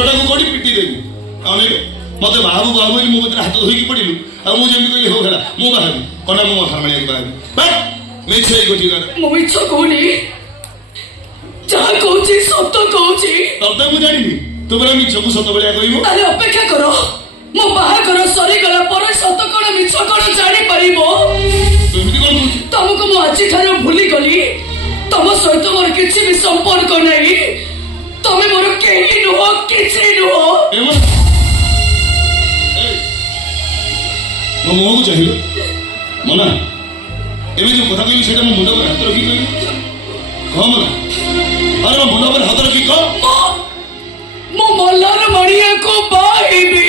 झूठटा को कोड़ी पिटी देबी अनेक मत बाबू बाबू मो मत हाथ धोई पड़िलु आ मु जेमी कहि हो गेला मु बाहाबी कना मो हारमणिया बाहाबी बट मिछे गोटी कर मो मिछ कोनी जा कहूची सत्य कहूची तब तक मु जानिबी तू बरा मिछ को सत्य बलिया कहिबो अरे अपेक्षा करो मो बाहागर सरी गला पर सत कण मिछ कण जानी परिबो तुमको मु आज ठार भूली गली तुम सहित मोर किसी भी संपर्क नहीं तुम मोर केही नुह किसी नुह मो मुह को चाहिए मना एवं जो कथा कहली सेटा मो मुंड पर हाथ रखी कहली कह मना अरे मो मुंड पर हाथ रखी कह मो मल्लार मणिया को बाहिबी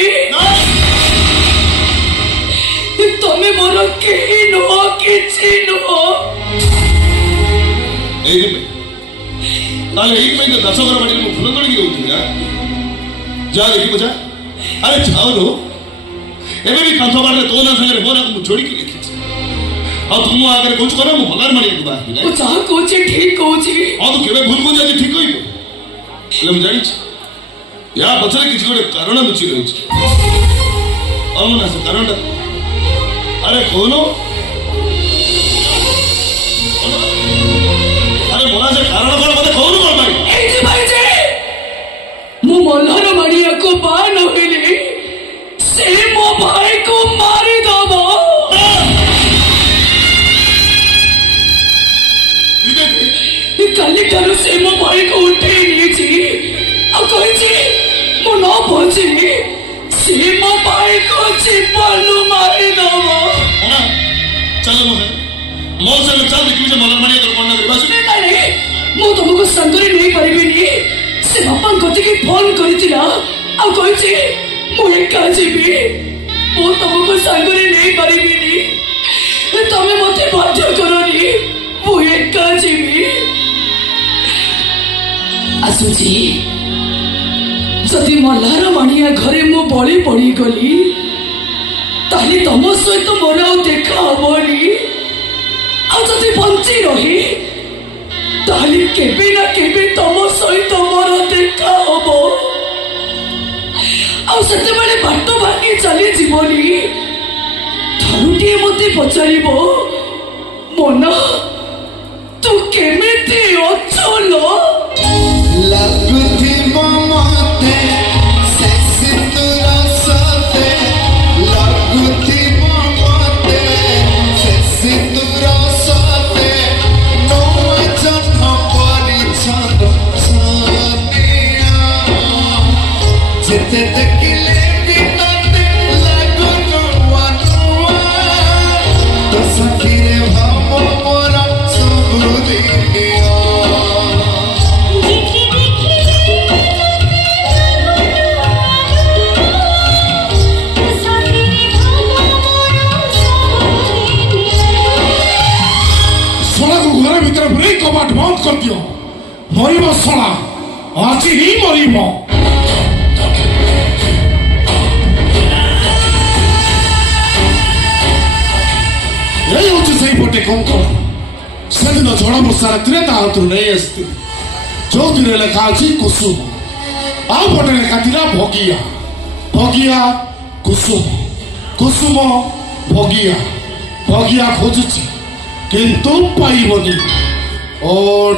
तुम मोर केही नुह किसी नुह दशगर बाड़ी में फूल तोड़ जा देखी बचा अरे जाओ लो एवं भी कांथ बाड़े तो ना संगे मोर को जोड़ी के लिखी आ तुम आगे कुछ करो मु भलार मारी के बात ओ जा कोचे ठीक कोची आ तो केबे भूल को जाती ठीक होइबो ले हम जानि या बचले किछ गोटे कारण लुचि रही छै ना से कारणटा अरे कोनो अरे मोना से कारण कोन मते कोन कोन भाई जे मु मल्हार मणिया को बा न होइले से मो भाई को मारी दबो काली ठारू से मो भाई को उठे नीची आ कहि छी मो न पहुंची से मो भाई को चिपलू मारी दबो चलो मो से चल देखि जे मल्हार मणिया को कोन बस नहीं मु तुमको संतुरी नहीं परिबिनी से बापा कति की फोन करितिला आ कहि छी मु एका जीवी मु तुमको संतुरी नहीं परिबिनी तमे मते बाध्य करनी मु एका जीवी आसुची जदि मल्हार मणिया घरे मु बड़ी पड़ी गली ताली तुम सहित मोर देखा हबनी आ जदि बंची रही ताली केबे ना केबे तुम सहित मोर देखा हबो आ सेते बेले बाट भागी चली जीवनी थरुटिए मते पचारिबो मन तू केमिति अचलो लगुथि ममते सेसी तुरा सते लगुथि ममते सेसी तुरा सते नो जन्म परिछन सनिया जेते देखिले बिनते लगुनो वनुआ तो सखीरे भाव मोरा सबुदिया कबाट बंद कर दियो मरिब सला आज ही मरिब यही पटे कौन से दिन झड़ वर्षा राति हाथ नहीं आसती जो दिन लेखा अच्छी कुसुम आउ पटे लेखा था भगिया भगिया कुसुम कुसुम भगिया भगिया खोजुची किंतु पाइबनी ओ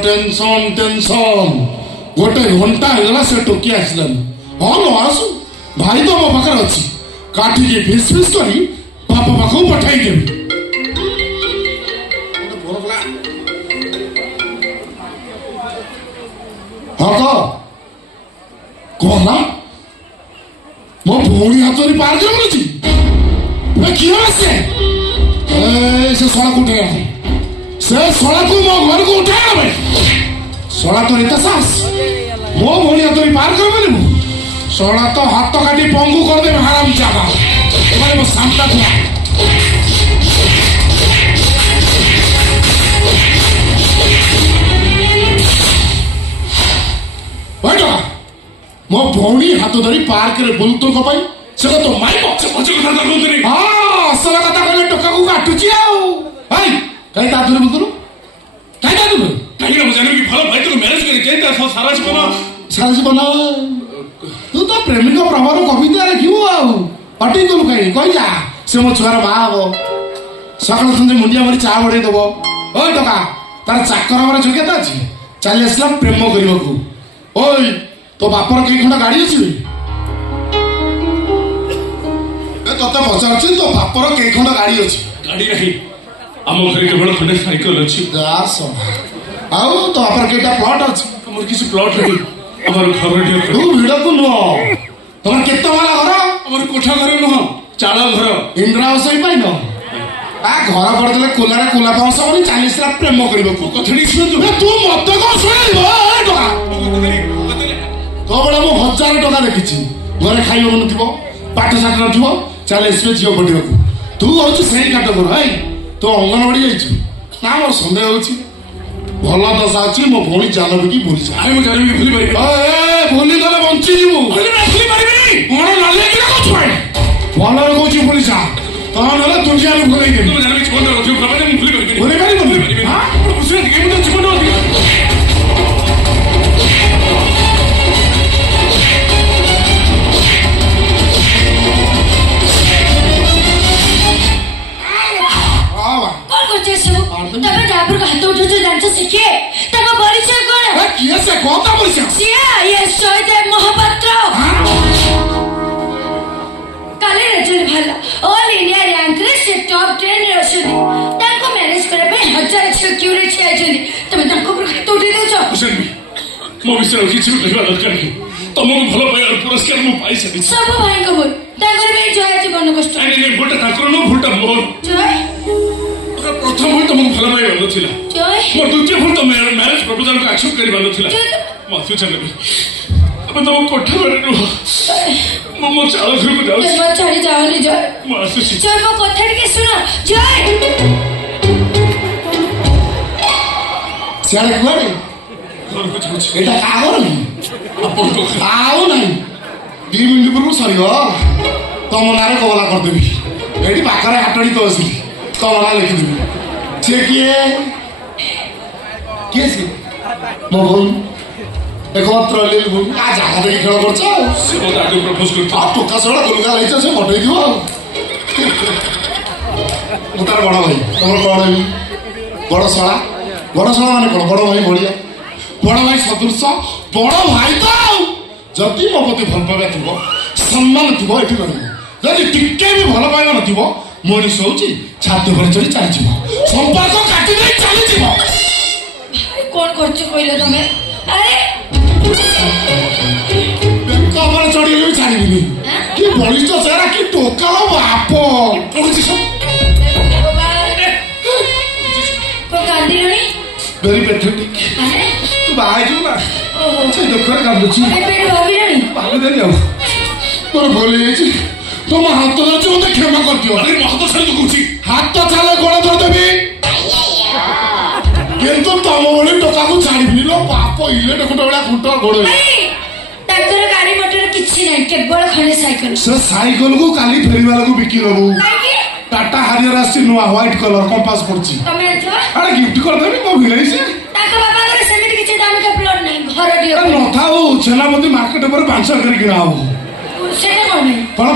टेंशन टेंशन गोटे घंटा होगा से टोकी आसलानी हाँ न आसु भाई तो मो पाखे अच्छी काटिकी फिस फिस कर बापा पाख पठाईदेवी हाँ कहना मो भौणी हाथ पार कर किए से सड़ा को उठे से सड़ा को मो घर को उठे सड़ा तो एत साहस मो भौणी हाथ पार कर सड़ा तो हाथ काटी पंगु कर दे हाराम जागा मो सामना मो भौणी हाथ धरी पार्क रे बुलतो को पाई से तो माई बच्चे बच्चे कथा कहउतनी हां असला कथा कहले टका को काटुची आउ हाय काई ता धरे बुलतो काई ता धरे काई हम जाने कि भलो भाई तो मैरिज करे के ता सारा जीवन तू ପ୍ରେମିକ ପ୍ରଭାବ କବିତା ଲେଖିବୁ ଆଉ ଅଟେଇ କଲୁ କାହିଁ କହିଯା ସେ ମୋ ଛୁଆର ବାହା ହବ ସକାଳ ସନ୍ଧ୍ୟା ମୁଣ୍ଡିଆ ମାରି ଚା ବଢେଇ ଦବ ଓଇ ଟକା ତାର ଚାକର ହବାର ଯୋଗ୍ୟତା ଅଛି ଚାଲି ଆସିଲା ପ୍ରେମ କରିବାକୁ ଓଇ ତୋ ବାପର କେଇ ଖଣ୍ଡ ଗାଡି ଅଛି ତତେ ପଚାରୁଛି ତୋ ବାପର କେଇ ଖଣ୍ଡ ଗାଡି ଅଛି ଗାଡି ନାହିଁ ଆମ ଘରେ କେବଳ ଖଣ୍ଡେ ସାଇକେଲ ଅଛି ଆଉ ତୋ ବାପର କେଇଟା ପ୍ଲଟ ଅଛି ଆମର କିଛି ପ୍ଲଟ ନାହିଁ ଆମର ଘରଟିଏ ତୁ ଭିଡକୁ ନୁହଁ ତମର କେତେ ବାଲା ଘର ଆମର କୋଠା ଘର ନୁହଁ ଚାଳ ଘର ଇନ୍ଦିରା ଆବାସ ପାଇନ ଘର କରିଦେଲେ କୁଲାରେ କୁଲା ପାଉଁଶ ବୋଲି ଚାଲିସିଲା ପ୍ରେମ କରିବାକୁ କଥାଟି ଶୁଣନ୍ତୁ ତୁ ମତେ କଣ ଶୁଣେଇବ ତୋ ବେଳେ ମୁଁ 1000 ଟଙ୍କା ଦେଖିଛି ଘରେ ଖାଇବାକୁ ନଥିବ ପାଠ ସାଠ ନଥିବ ଚାଲି ଆସିବେ ଝିଅ ପଟିବାକୁ ତୁ ହଉଛୁ ସେଇ କାଟଗୋର ଏଇ ତୁ ଅଙ୍ଗନବାଡି ଯାଇଛୁ ନା ମୋର ସନ୍ଦେହ ହଉଛି ଭଲ ଦଶା ଅଛି ମୋ ଭଉଣୀ ଜାନବିକି ଭୁଲି ଯା ମୁଁ ଜାନବିକି ଭୁଲି ପାରିବି ଭୁଲି ଗଲେ ବଞ୍ଚିଯିବୁ ଭୁଲି ପାରିବିନି କଣ ନାଲିଆ କିନା କହୁଛୁ ଭଲରେ କହୁଛି ଭୁଲି ଯା ତମ ନହେଲେ ଦୁନିଆରୁ ଭୁଲେଇ ଦେବି ମୁଁ ଜାନବି ଜୀବନ ଭୁଲି ପାରିବିନି ଭୁଲି ପାରିବୁନି ଜୀବନ ତମେ ଯାହାପରକୁ ହାତ ଉଠଉଛ ଜାଣିଛ ସେ କିଏ ତାଙ୍କ ପରିଚୟ କଣ କିଏ ସେ କଣ ପରିଚୟ ସିଏ ସହିଦେବ ମହାପାତ୍ର କାଲି ରେଜଲ୍ଟ ବାହାରିଲା ଅଲ୍ ଇଣ୍ଡିଆ ର୍ୟାଙ୍କରେ ସେ ଟପ୍ 10 ରେ ଅଛନ୍ତି ତାଙ୍କୁ ମ୍ୟାନେଜ କରିବା ପାଇଁ 1000 ଝିଅ କ୍ୟୁରେ ଠିଆ ହେଇଛନ୍ତି ତମେ ତାଙ୍କ ଉପରକୁ ହାତ ଉଠେଇ ଦଉଛ ମୋ ବିଷୟରେ କିଛି ବି କହିବା ଦରକାର ନାହିଁ ତମକୁ ଭଲ ପାଇବାର ପୁରସ୍କାର ମୁଁ ପାଇସାରିଛି ସବୁ ଭାଇଙ୍କ ଭୁଲ ତାଙ୍କର ବି ଜୟ ଜୀବନ କଷ୍ଟ ଭୁଲଟା ତାଙ୍କର ନୁହଁ ଭୁଲଟା ମୋର ଜୟ ପ୍ରଥମ ଭୁଲ ତମକୁ ଭଲ ପାଇବା ନଥିଲା ମୋ ଦ୍ୱିତୀୟ ଭୁଲ ତମ ମ୍ୟାରେଜ ପ୍ରପୋଜାଲକୁ ଆକ୍ସେପ୍ଟ କରିବା ନଥିଲା ମାଫି ଚାଲିବି ଆମେ ତମ କୋଠା ଘରେ ନୁହ ମୁଁ ମୋ ଚାଳ ଘରକୁ ଯାଉଛି ଛାଡି ଯାଅନି ଜୟ ମୁଁ ଆସୁଛି ଜୟ ମୋ କଥା ଟିକେ ଶୁଣ ଜୟ ସିଆଡେ କୁଆଡେ ଘରକୁ ଯାଉଛି ଏଇଟା କାହାର ଆଉ ନାହିଁ 2 ମିନିଟ୍ ପୂର୍ବରୁ ସରିବ ତମ ନାଁରେ କବଲା କରିଦେବି ଏଇଠି ପାଖରେ ହାଟଡି ତ ଆସିଲି ତମ ନାଁ ଲେଖିଦେବି ସେ କିଏ ସେ ମୋ ଭଉଣୀ একমাত্র জায়গা দেখি খেলা করছে আর টোকা সড়া গোলগা লাগছে সে পটাই দিব ମୁଁ ତାର ବଡ ଭାଇ ତମର କଣ ହେବି ବଡ ଶଳା ମାନେ କଣ ବଡ ଭାଇ ବଢିଆ ବଡ ଭାଇ ସଦୃଶ ବଡ ଭାଇ ତ ଆଉ ଯଦି ମୋ ପ୍ରତି ଭଲ ପାଇବା ଥିବ ସମ୍ମାନ ଥିବ ଏଠି ରହିବ ଯଦି ଟିକେ ବି ଭଲ ପାଇବା ନଥିବ ମଣିଷ ହଉଛି ଛାତି ଉପରେ ଚଢି ଚାଲିଯିବ ସମ୍ପର୍କ କାଟି ଦେଇ ଚାଲିଯିବ କଣ କରୁଛ କହିଲ ତମେ ଆରେ କମର ଚଢିଲେ ବି ଛାଡ଼ିବିନି କି ବଳିଷ୍ଠ ଚେହେରା କି ଟୋକାଳ ବାପ କାନ୍ଦିଲୁଣି ଭେରି ପେଥେଟିକ୍ ତୁ ବାହା ହେଇଯିବୁ ନା ସେ ଦୁଃଖରେ କାନ୍ଦୁଛି ଭାବିଦେଲି ଆଉ ମୋର ଭୁଲ ହେଇଯାଇଛି ତମ ହାତ ଧରିଛି ମତେ କ୍ଷମା କରିଦିଅ ହାତ ଛାଡ଼ି କହୁଛି ହାତ ଛାଡ଼ିଲେ ଗୋଡ଼ ଧରିଦେବି କିନ୍ତୁ ତମ ଭଳି ଟୋକାକୁ ଛାଡ଼ିବିନି ଲୋ ବାପ ଇଲେକ୍ଟ୍ରିକ ଖୁଣ୍ଟ ଭଳିଆ ଖୁଣ୍ଟ ଗୋଡ଼ ତାଙ୍କର ଗାଡି ମଟର କିଛି ନାହିଁ କେବଳ ଖଣ୍ଡେ ସାଇକେଲ ସେ ସାଇକେଲକୁ କାଲି ଫେରିବାଲାକୁ ବିକି ଦବୁ टाटा हारियर आसी नुआ व्हाइट कलर कंपास पड़ची तमे अथवा अरे गिफ्ट कर देबी को भिलाई से ताको बाबा करे सेमिति किछि दाम के प्लॉट नहीं घर दियो न थाओ छेनामती मार्केट पर 500 कर किना हो सेटा कोन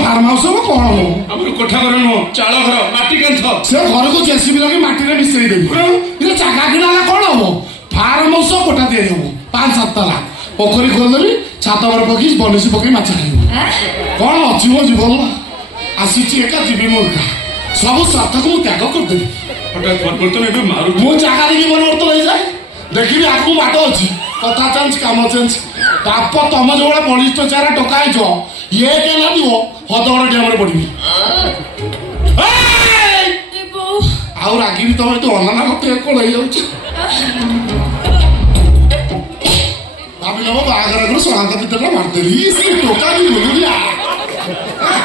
फार्म हाउस हो कोन हो हमर कोठा घर नो चाळ घर माटी कांथ से घर को जेसीबी लगे माटी रे मिसई देबी ये जागा किनाला कोन हो फार्म हाउस कोठा दे देबो 5-7 तला पोखरी खोल देबी छात पर पकी बनिसी पकी माछ खाइबो कोन अछि मो जीवन आसीची एका जीवी मोरका सब स्वार्थ को त्याग करदेवी हटात परिवर्तन ए मारू मो जागा देखि परिवर्तन हो जाए देखिबी आगु बाट अछि कथा चेंज काम चेंज बाप तम जोड़ा बलिष्ठ चारा टकाई जो ये के ना दियो हदगड़ डैम रे पड़बी आउ रागी तम तो अनाना मते कोन हो जाउछ भाभी लो बागर गुरु स्वागत भीतर मार देली से टोका भी बोलिया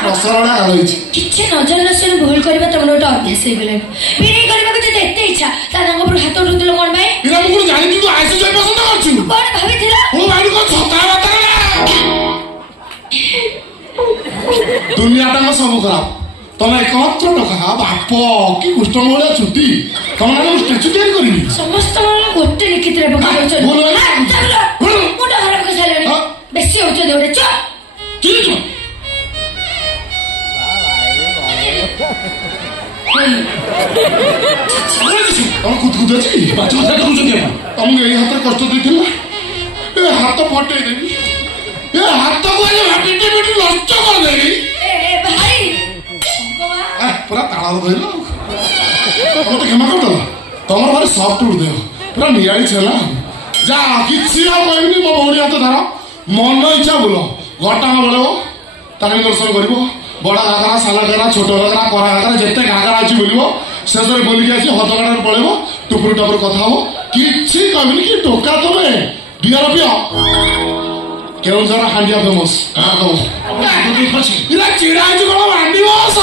प्रसरणा आइछि किछि नजर नसन भूल करबा तमरो तो अभ्यास हे गेलै बिनी करबा के जते एते इच्छा दादांग पर हाथ उठुतल कोन भाई इरा मुकुर जानि तू आइसे जय पसंद करछु कोन भाभी थिला ओ भाई को छता बात ना दुनिया टा सब खराब तमे एकमात्र टका बाप की कुष्ठम वाला छुट्टी तमे ना स्टेचू तैयार करिबी समस्त गोटे लिखित रे बका छ मुंडा खराब कर साले बेसी होछ देउडे छ की ତମ କୁତକୁତ ଅଛି ପାଞ୍ଚ କଥା କହୁଛନ୍ତି ଆପଣ ତମକୁ ଏଇ ହାତରେ କଷ୍ଟ ଦେଇଥିଲା ଏ ହାତ ଫଟେଇ ଦେବି ଏ ହାତକୁ ପିଟି ପିଟି ନଷ୍ଟ କରିଦେବି ପୁରା ତାଳ ଧରିଲ ମତେ କ୍ଷମା କରିଦେଲ ତମର ଭାରି ସଫ୍ଟ ହୃଦୟ ପୁରା ନିଆଳି ଛେଲା ଯା କିଛି ଆଉ କହିବିନି ମୋ ଭଉଣୀ ହାତ ଧର ମନ ଇଚ୍ଛା ବୁଲ ଘଟଣା ବେଳବ ତାରିଣୀ ଦର୍ଶନ କରିବ ବଡ ଘାଗରା ସାନ ଘାଗରା ଛୋଟ ଘାଗରା କରା ଘାଗରା ଯେତେ ଘାଗରା ଅଛି ବୁଲିବ ଶେଷରେ ବୁଲିକି ଆସି ହଦଗାଡରେ ପଳେଇବ ଟୁପୁରୁ ଟପୁରୁ କଥା ହବ କିଛି କହିବିନି କି ଟୋକା ତମେ ବିହାର ପିଅ କେଉଁଝର ହାଣ୍ଡିଆ ଫେମସ୍ ଚିଡ଼ା ହେଇଛି କଣ ଭାଣ୍ଡି ବସ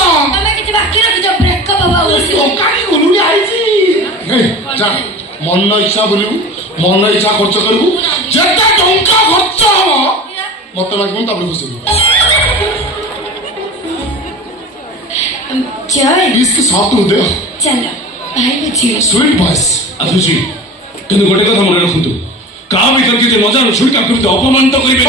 ମନ ଇଚ୍ଛା ବୁଲିବୁ ମନ ଇଚ୍ଛା ଖର୍ଚ୍ଚ କରିବୁ ଯେତେ ଟଙ୍କା ଖର୍ଚ୍ଚ ହବ ମତେ ଲାଗିବ ତାପରେ ଖୁସି ସଫ୍ଟ ହୃଦୟ ସୁଇଟ୍ ଭଏସ୍ ଆସୁଛି କିନ୍ତୁ ଗୋଟେ କଥା ମନେ ରଖନ୍ତୁ କାହା ଭିତରେ କିଛି ନ ଜାଣୁ ଛୁଡ଼ିକା କେମିତି ଅପମାନିତ କରିବେ